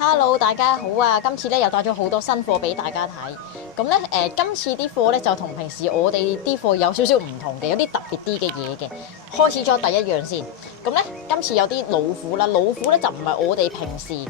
Hello，大家好啊！今次咧又帶咗好多新貨俾大家睇。咁咧今次啲貨咧就同平時我哋啲貨有少少唔同嘅，有啲特別啲嘅嘢嘅。開始咗第一樣先。咁咧今次有啲老虎啦，老虎咧就唔係我哋平時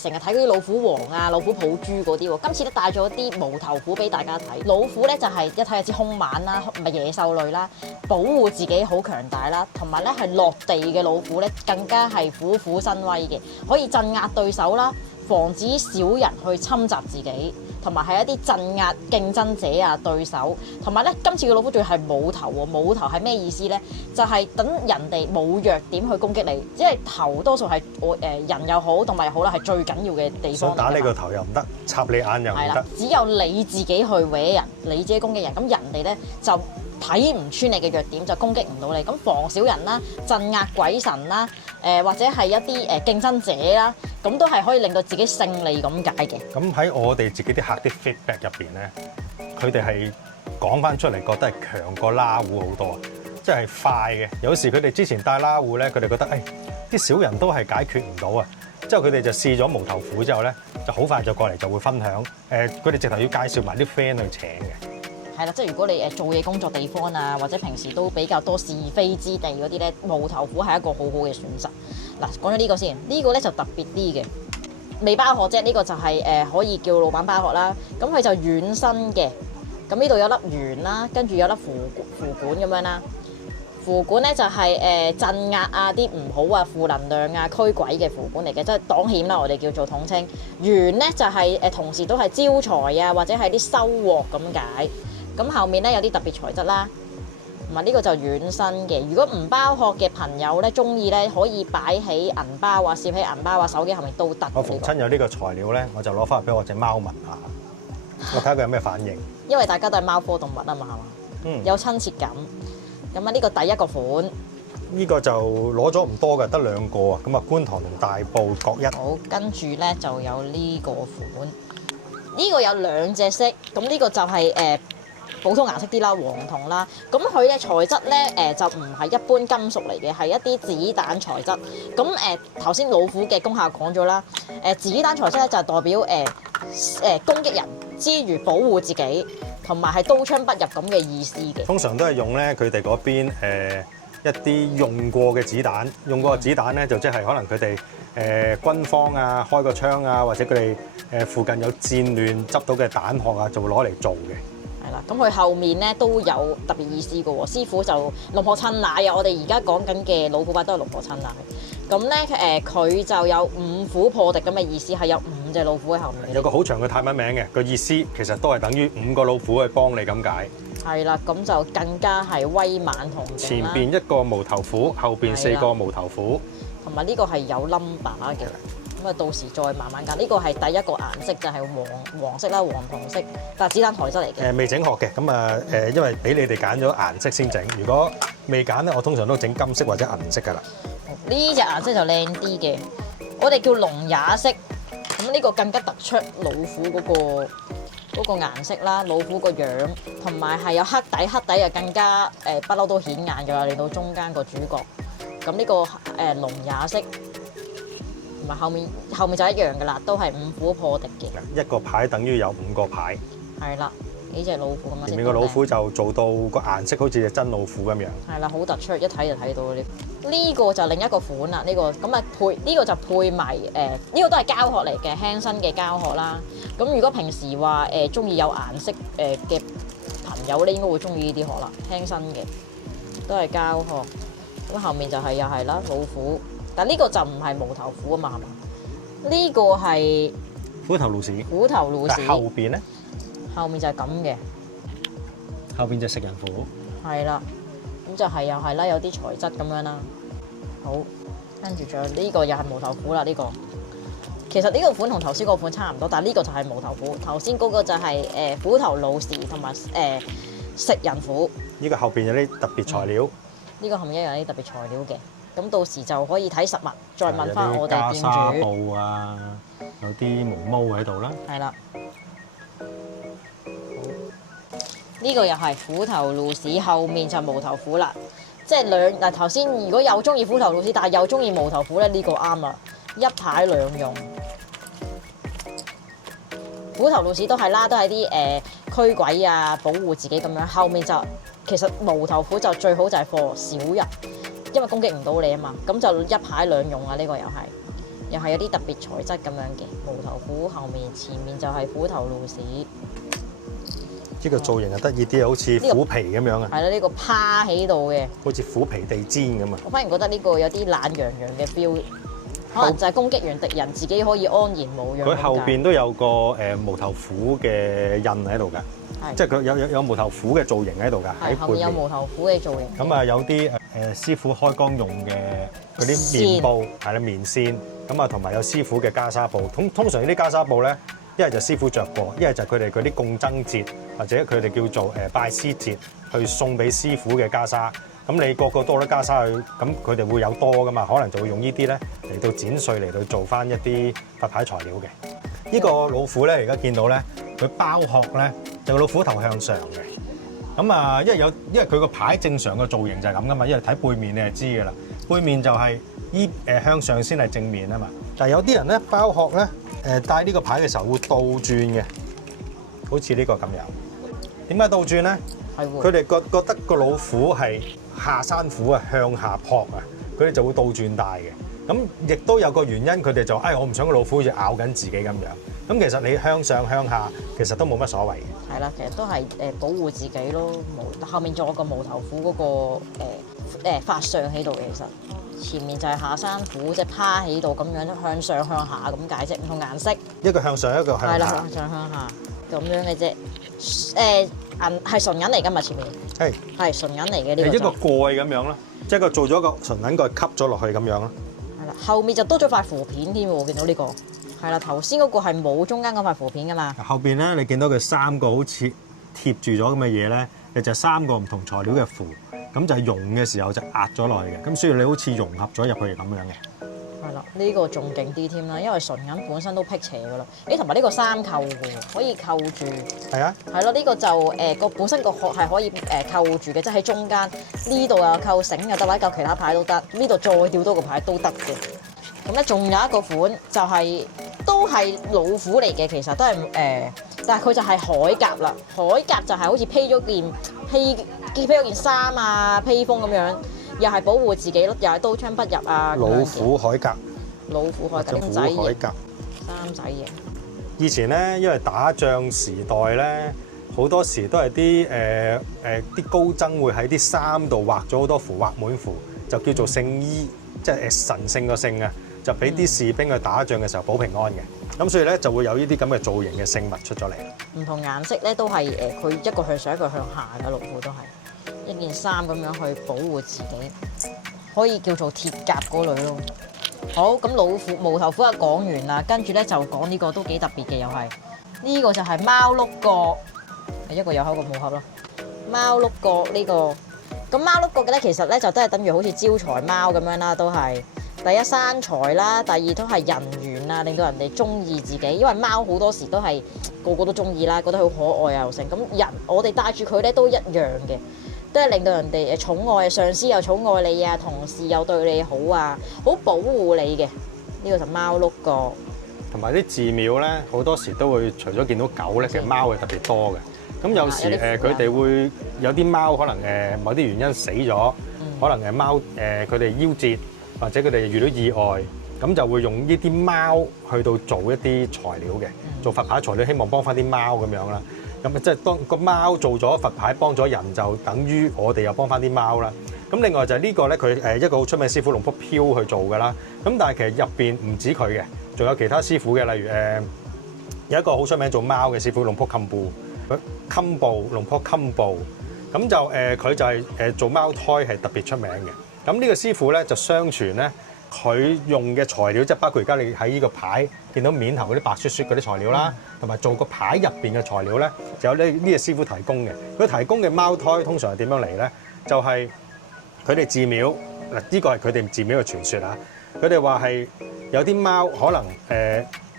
成日睇嗰啲老虎王啊、老虎抱豬嗰啲喎。今次咧帶咗啲無頭虎俾大家睇。老虎咧就係一睇就知兇猛啦，唔係野獸類啦，保護自己好強大啦，同埋咧係落地嘅老虎咧更加係虎虎生威嘅，可以鎮壓對手啦。防止小人去侵襲自己，同埋係一啲鎮壓競爭者啊對手，同埋咧今次嘅老虎仲要係冇頭喎，冇頭係咩意思咧？就係等人哋冇弱點去攻擊你，只係頭多數係人又好，動物又好啦，係最緊要嘅地方。想打你個頭又唔得，插你眼又唔得。只有你自己去搲人，你自己攻擊人，咁人哋咧就睇唔穿你嘅弱點，就攻擊唔到你。咁防小人啦，鎮壓鬼神啦，或者係一啲競爭者啦，咁都係可以令到自己勝利咁解嘅。咁喺我哋自己啲客啲 feedback 入邊咧，佢哋係講翻出嚟覺得係強過拉虎好多，即係快嘅。有時佢哋之前帶拉虎咧，佢哋覺得啲小人都係解決唔到啊。之後佢哋就試咗無頭虎之後咧，就好快就過嚟就會分享。佢哋直頭要介紹埋啲 friend 去請嘅。係啦，即係如果你做嘢工作地方啊，或者平時都比較多是非之地嗰啲咧，無頭虎係一個好好嘅選擇。嗱，講咗呢個先，呢個咧就特別啲嘅，未包殼啫。呢個就係可以叫老闆包殼啦。咁佢就軟身嘅，咁呢度有粒圓啦，跟住有粒符管咁樣啦。符管咧就係鎮壓啊啲唔好啊負能量啊驅鬼嘅符管嚟嘅，即係擋險啦，我哋叫做統稱。圓咧就係同時都係招財啊，或者係啲收穫咁解。咁後面咧有啲特別材質啦，同埋呢個就軟身嘅。如果唔包殼嘅朋友咧，中意咧可以擺喺銀包啊、攝喺銀包啊、手機後面都得。我逢親有呢個材料咧，我就攞翻去俾我隻貓聞下，我睇下佢有咩反應。因為大家都係貓科動物啊嘛，係嘛？有親切感。咁啊，呢個第一個款。呢個就攞咗唔多嘅，得兩個啊。咁啊，觀塘同大埔各一。好，跟住咧就有呢個款。呢個有兩隻色，咁呢個就係普通顏色啲啦，黃銅啦。咁佢嘅材質咧就唔係一般金屬嚟嘅，係一啲子彈材質。咁頭先老虎嘅功效講咗啦，子彈材質咧就係代表攻擊人之餘保護自己，同埋係刀槍不入咁嘅意思嘅。通常都係用咧佢哋嗰邊一啲用過嘅子彈，用過嘅子彈咧就即係可能佢哋軍方啊開個槍啊，或者佢哋附近有戰亂執到嘅彈殼啊，就會攞嚟做嘅。係啦，咁佢後面咧都有特別意思嘅喎。師傅就龍婆趁奶啊！我哋而家講緊嘅老虎牌都係龍婆趁奶。咁咧佢就有五虎破敵咁嘅意思，係有5隻老虎喺後面。有個好長嘅泰文名嘅，個意思其實都係等於5個老虎去幫你咁解。係啦，咁就更加係威猛同勁啦。前邊一個無頭虎，後邊4個無頭虎。同埋呢個係有 number 嘅。咁啊，到時再慢慢揀。呢個係第一個顏色，就係黃色啦，黃銅色，但係子彈材質嚟嘅。未整殼嘅，咁啊因為俾你哋揀咗顏色先整。如果未揀咧，我通常都整金色或者銀色噶啦。呢隻顏色就靚啲嘅，我哋叫龍也色。咁呢個更加突出老虎嗰個顏色啦，老虎個樣，同埋係有黑底，黑底又更加不嬲都顯眼㗎啦，嚟到中間個主角。咁呢個龍也色。同埋後面就一樣㗎啦，都係5虎破敵嘅。一個牌等於有5個牌。係啦，呢隻老虎咁樣。前面個老虎就做到個顏色好似隻真老虎咁樣。係啦，好突出，一睇就睇到呢。呢個就另一個款啦，呢個咁啊呢個就配埋呢個都係膠殼嚟嘅，輕身嘅膠殼啦。咁如果平時話中意有顏色嘅朋友咧，應該會中意呢啲殼啦，輕身嘅都係膠殼。咁後面就係又係啦，老虎。但呢個就唔係無頭虎啊嘛，係嘛？呢個係虎頭鹿屎。虎頭鹿屎。後邊咧？後面就係咁嘅。後邊就食人虎。係啦，咁就係又係啦，有啲材質咁樣啦。好，跟住仲有呢個又係無頭虎啦。呢個其實呢個款同頭先嗰個款差唔多，但係呢個就係無頭虎。頭先嗰個就係虎頭鹿屎同埋食人虎。呢個後邊有啲特別材料。呢個後面一樣有啲特別材料嘅。咁到時就可以睇實物，再問翻我哋店主。有啲袈裟布啊，有啲毛毛喺度啦。係啦。呢個又係虎頭鹿屎，後面就無頭虎啦。即係嗱頭先，如果有中意虎頭鹿屎，但係又中意無頭虎咧，呢個啱啦，一牌兩用。虎頭鹿屎都係啦，都係啲驅鬼啊，保護自己咁樣。後面就其實無頭虎就最好就係 for 小人，因為攻擊唔到你啊嘛，咁就一牌兩用啊！呢個又係有啲特別材質咁樣嘅無頭虎，後面前面就係虎頭鹿屎。呢個造型就得意啲，好似虎皮咁樣啊！係啦，呢個趴喺度嘅，好似虎皮地氈咁啊！我反而覺得呢個有啲懶洋洋嘅 feel， 可能就係攻擊完敵人，自己可以安然無恙。佢後邊都有個無頭虎嘅印喺度㗎，即係佢有無頭虎嘅造型喺度㗎，喺後面有無頭虎嘅造型。咁啊，有啲師傅開光用嘅嗰啲棉布，係啦棉線，咁啊同埋有師傅嘅袈裟布。通常呢啲袈裟布咧，一係就師傅着過，一係就佢哋嗰啲供僧節或者佢哋叫做拜師節去送俾師傅嘅袈裟。咁你個個多啲袈裟去，咁佢哋會有多噶嘛，可能就會用呢啲咧嚟到剪碎嚟到做翻一啲佛牌材料嘅。呢個老虎咧，而家見到咧，佢包殼咧就個老虎頭向上嘅。咁啊，因為佢個牌正常嘅造型就係咁噶嘛，因為睇背面你就知噶啦，背面就係向上先係正面啊嘛。但係有啲人咧包殼咧戴呢個牌嘅時候會倒轉嘅，好似呢個咁樣。點解倒轉咧？佢哋覺得個老虎係下山虎啊，向下撲啊，佢哋就會倒轉戴嘅。咁亦都有個原因，佢哋就我唔想個老虎好似咬緊自己咁樣。咁其實你向上向下，其實都冇乜所謂嘅。係啦，其實都係保護自己咯。後面仲有個無頭虎嗰個法相喺度嘅，其實前面就係下山虎，即係趴喺度咁樣向上向下咁解啫，唔同顏色。一個向上，一個向下。係啦，向上向下咁樣嘅啫。銀係純銀嚟㗎嘛，前面係純銀嚟嘅呢個。一個蓋咁樣咯，即係佢做咗個純銀蓋吸咗落去咁樣咯。係啦，後面就多咗塊符片添喎，我見到呢個。係啦，頭先嗰個係冇中間嗰塊符片㗎嘛。後邊咧，你見到佢三個好似貼住咗咁嘅嘢咧，就三個唔同材料嘅符，咁就係溶嘅時候就壓咗落去嘅，咁所以你好似融合咗入去咁樣嘅。係啦，呢個仲勁啲添啦，因為純銀本身都辟邪㗎啦。同埋呢個三扣嘅喎，可以扣住。係啊。係咯，呢個就個本身個殼係可以扣住嘅，即係喺中間呢度又扣繩又得，或者扣其他牌都得，呢度再吊多個牌都得嘅。咁咧，仲有一個款就係都係老虎嚟嘅，其實都係但係佢就係鎧甲啦。鎧甲就係好似披咗件衫啊，披風咁樣。又係保護自己咯，又係刀槍不入啊！老虎鎧甲，老虎鎧甲，鎧甲，三仔嘢。以前咧，因為打仗時代咧，好多時都係啲高僧會喺啲衫度畫咗好多符，畫滿符，就叫做聖衣，即係神聖個聖啊，就俾啲士兵去打仗嘅時候保平安嘅。咁所以咧就會有呢啲咁嘅造型嘅聖物出咗嚟。唔同顏色咧都係佢一個向上一個向下嘅，老虎都係。一件衫咁樣去保護自己，可以叫做鐵甲嗰類咯。好，咁老虎無頭虎啊講完啦，跟住咧就講呢個都幾特別嘅，又係呢個就係貓碌角，一個有口個冇盒咯。貓碌角呢個，咁貓碌角嘅咧其實咧就都係等於好似招財貓咁樣啦，都係第一生財啦，第二都係人緣啊，令到人哋中意自己，因為貓好多時都係個個都中意啦，覺得好可愛又成。咁我哋帶住佢咧都一樣嘅。都係令到人哋寵愛，上司又寵愛你啊，同事又對你好啊，好保護你嘅。呢個就貓碌角。同埋啲寺廟咧，好多時都會除咗見到狗咧，其實貓係特別多嘅。咁有時佢哋會有啲貓可能某啲原因死咗，可能貓佢哋夭折或者佢哋遇到意外，咁就會用呢啲貓去到做一啲材料嘅，做佛牌材料，希望幫翻啲貓咁樣啦。咁即係當個貓做咗佛牌幫咗人，就等於我哋又幫翻啲貓啦。咁另外就係呢個咧，佢一個好出名師傅龍撲飄去做㗎啦。咁但係其實入邊唔止佢嘅，仲有其他師傅嘅，例如有一個好出名做貓嘅師傅龍撲襟布，龍撲襟布。咁就佢就係做貓胎係特別出名嘅。咁呢個師傅咧就相傳咧。佢用嘅材料即係包括而家你喺呢個牌見到面頭嗰啲白雪雪嗰啲材料啦，同埋做個牌入邊嘅材料咧，就有呢個師傅提供嘅。佢提供嘅貓胎通常係點樣嚟咧？就係佢哋寺廟嗱，呢個係佢哋寺廟嘅傳說啊。佢哋話係有啲貓可能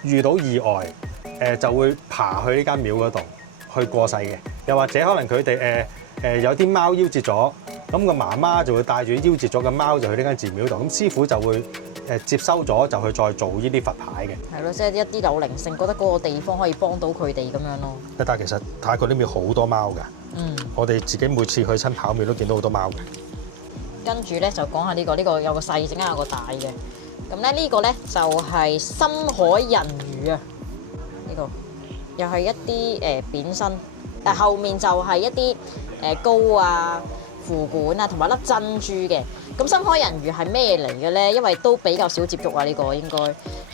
遇到意外就會爬去呢間廟嗰度去過世嘅，又或者可能佢哋有啲貓夭折咗。咁個媽媽就會帶住夭折咗嘅貓就去呢間寺廟度，咁師傅就會接收咗就去再做呢啲佛牌嘅。係咯，即係一啲有靈性，覺得嗰個地方可以幫到佢哋咁樣咯。但係其實泰國呢邊好多貓㗎，我哋自己每次去親跑廟都見到好多貓嘅。跟住咧就講下呢個有個細，陣間有個大嘅。咁咧呢個咧就係深海人魚啊，呢個又係一啲扁身，後面就係一啲膏啊、符管啊同埋粒珍珠嘅。咁深海人魚係咩嚟嘅咧？因為都比較少接觸啊，呢個應該。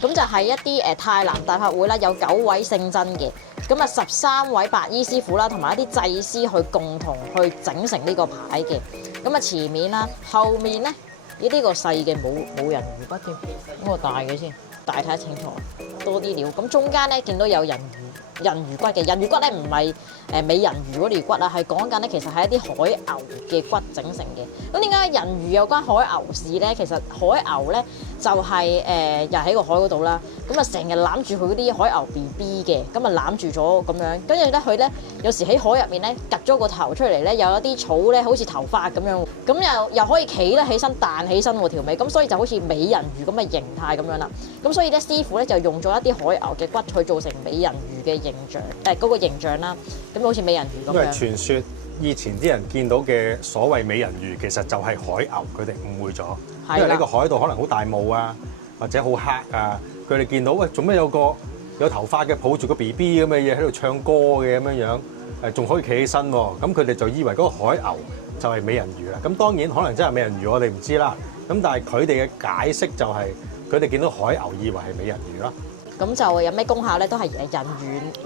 咁就係一啲泰南大法會啦，有9位聖真嘅，咁啊13位白衣師傅啦，同埋一啲祭司去共同去整成呢個牌嘅。咁啊前面啦，後面咧呢個細嘅冇人魚骨添，咁個大嘅先，大睇得清楚，多啲料。咁中間咧見到有人魚骨嘅，人魚骨咧唔係美人魚嗰條骨啊，係講緊咧其實係一啲海牛嘅骨整成嘅。咁點解人魚有關海牛事咧？其實海牛咧就係又喺個海嗰度啦，咁啊成日攬住佢嗰啲海牛 BB 嘅，咁啊攬住咗咁樣，跟住咧佢咧有時喺海入面咧趌咗個頭出嚟咧，有一啲草咧好似頭髮咁樣，咁又可以企得起身彈起身喎條尾，咁所以就好似美人魚咁嘅形態咁樣啦。咁所以咧師傅咧就用咗一啲海牛嘅骨去做成美人魚嘅形象，嗰個形象啦，咁好似美人魚咁樣。因為傳說以前啲人見到嘅所謂美人魚，其實就係海牛，佢哋誤會咗。因為呢個海度可能好大霧啊，或者好黑啊，佢哋見到喂做咩有頭髮嘅抱住個 BB 咁嘅嘢喺度唱歌嘅咁樣樣，仲可以企起身喎，咁佢哋就以為嗰個海牛就係美人魚啦。咁當然可能真係美人魚，我哋唔知啦。咁但係佢哋嘅解釋就係佢哋見到海牛以為係美人魚啦。咁就有咩功效咧？都係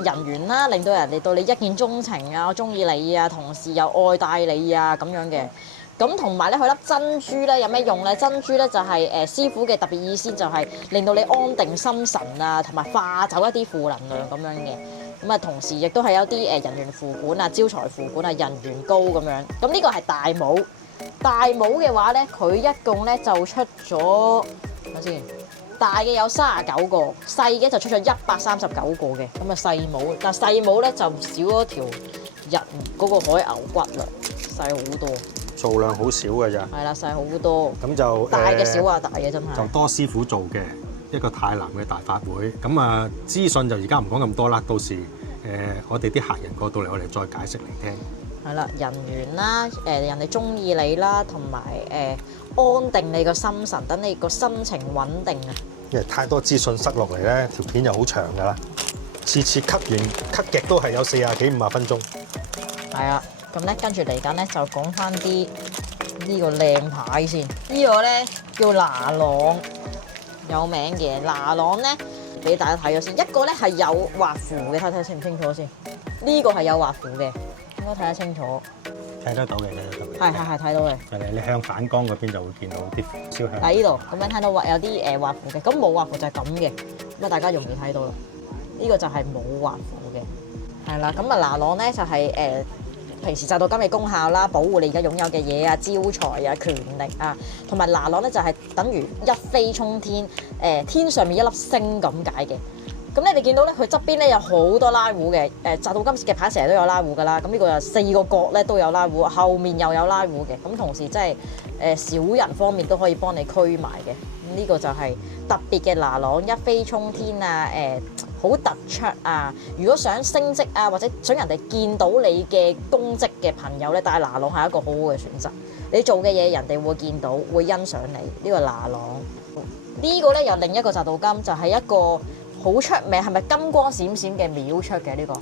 人緣啦，令到人哋對你一見鍾情啊，我中意你啊，同時又愛戴你啊咁樣嘅。咁同埋咧，佢粒珍珠咧有咩用咧？珍珠咧就係師傅嘅特別意思，就係令到你安定心神啊，同埋化走一啲負能量咁樣嘅。咁啊，同時亦都係有啲人緣符管啊、招財符管啊、人緣膏咁樣。咁呢個係大帽，大帽嘅話咧，佢一共咧就出咗睇下先。大嘅有39個，細嘅就出咗139個嘅，咁啊細帽，但細帽咧就少咗條人嗰個海牛骨啦，細好多，數量好少嘅咋。係啦，細好多。咁就大嘅少啊，大嘅真係。就多師傅做嘅一個泰南嘅大法會，咁啊資訊就而家唔講咁多啦，到時我哋啲客人過到嚟，我哋再解釋嚟聽。係啦，人緣啦，人哋中意你啦，同埋安定你個心神，等你個心情穩定啊。因為太多資訊塞落嚟咧，條片就好長㗎啦。次咳完咳極都係有40幾50分鐘。係啊，咁咧跟住嚟緊咧就講翻啲呢個靚牌先。呢個咧叫拿朗，有名嘅拿朗咧，俾大家睇咗先。一個咧係有畫符嘅，睇睇清唔清楚先。呢個係有畫符嘅，應該睇得清楚。睇得到嘅，睇得到嘅。係睇到嘅。你向反光嗰邊就會見到啲燒香。喺呢度咁樣睇到有啲畫符嘅，咁冇畫符就係咁嘅，咁啊大家容易睇到啦。呢個就係冇畫符嘅，係啦。咁啊拿朗咧就係平時製到金嘅功效啦，保護你而家擁有嘅嘢啊、招財啊、權力啊，同埋拿朗咧就係等於一飛沖天，天上面一粒星咁解嘅。咁咧，你見到咧，佢側邊咧有好多拉壺嘅，擲到金嘅牌成日都有拉壺噶啦。咁呢個有4個角咧都有拉壺，後面又有拉壺嘅。咁同時即係小人方面都可以幫你驅埋嘅。咁呢個就係特別嘅拿朗，一飛沖天啊！好突出啊！如果想升職啊，或者想人哋見到你嘅功績嘅朋友咧，戴拿朗係一個好好嘅選擇。你做嘅嘢人哋會見到，會欣賞你。呢個拿朗，呢個咧又另一個擲到金，就係一個好出名，係咪金光閃閃嘅廟出嘅呢個？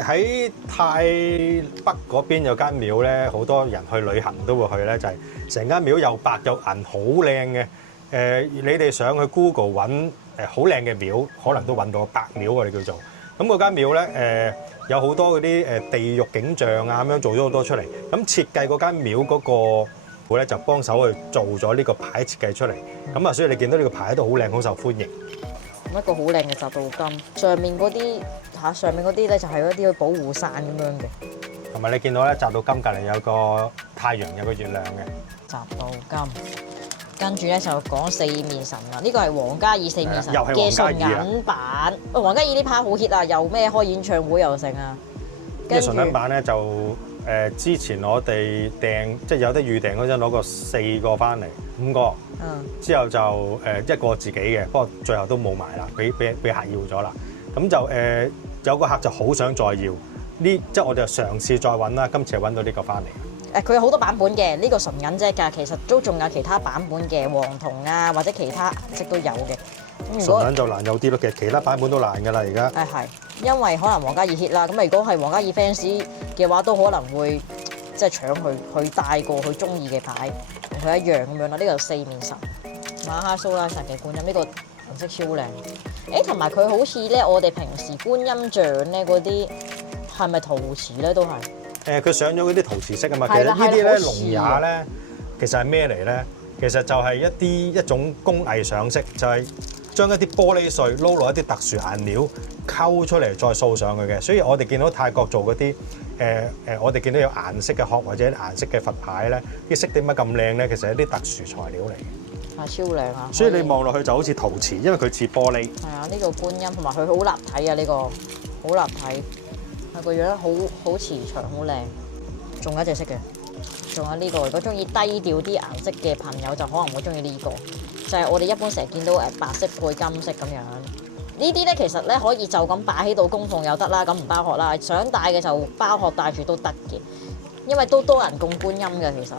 喺泰北嗰邊有間廟咧，好多人去旅行都會去咧，就係成間廟又白又銀，好靚嘅。你哋上去 Google 揾好靚嘅廟，可能都揾到白廟我哋叫做。咁嗰間廟咧有好多嗰啲地獄景象啊，咁樣做咗好多出嚟。咁設計嗰間廟嗰個會咧就幫手去做咗呢個牌設計出嚟。咁啊，所以你見到呢個牌都好靚，好受歡迎。一個好靚嘅擲到金，上面嗰啲咧就係嗰啲保護傘咁樣嘅。同埋你見到咧擲到金隔離有個太陽，有個月亮嘅擲到金。跟住咧就講四面神啦，呢個係王嘉爾四面神嘅純銀版。喂，王嘉爾呢排好 hit 啊，又咩開演唱會又成啊。跟住純銀版咧就之前我哋訂即係有得預訂嗰陣攞個4個翻嚟，5個，之後就一個自己嘅，不過最後都冇埋啦，俾客要咗啦。咁就有個客就好想再要，即係我哋就嘗試再揾啦，今次係揾到呢個翻嚟。佢有好多版本嘅，呢個純銀啫㗎，其實都仲有其他版本嘅黃銅啊，或者其他顏色都有嘅。純銀就難有啲咯，其他版本都難㗎啦，而家。係，因為可能王嘉爾 hit 啦，咁如果係王嘉爾 fans 嘅話，都可能會即係搶佢帶過佢中意嘅牌，同佢一樣咁樣啦。呢個4面神馬哈蘇拉神嘅觀音，呢個顏色超靚。同埋佢好似咧，我哋平時觀音像咧嗰啲係咪陶瓷咧？都係。佢上咗嗰啲陶瓷色啊嘛，其實呢啲咧龍也咧，其實係咩嚟咧？其實就係一種工藝上色，就係將一啲玻璃碎撈落一啲特殊顏料溝出嚟，再掃上去嘅。所以我哋見到泰國做嗰啲我哋見到有顏色嘅殼或者顏色嘅佛牌咧，啲色點解咁靚咧？其實係一啲特殊材料嚟嘅。超靚啊！所以你望落去就好似陶瓷，因為佢似玻璃。係啊，呢個觀音同埋佢好立體啊！呢個好立體。個樣好慈祥，好靚。仲有一隻色嘅，仲有呢個。如果中意低調啲顏色嘅朋友，就可能會中意呢個。就係我哋一般成日見到白色配金色咁樣。呢啲咧其實咧可以就咁擺喺度供奉又得啦，咁唔包殼啦。想戴嘅就包殼戴住都得嘅，因為都多人供觀音嘅其實。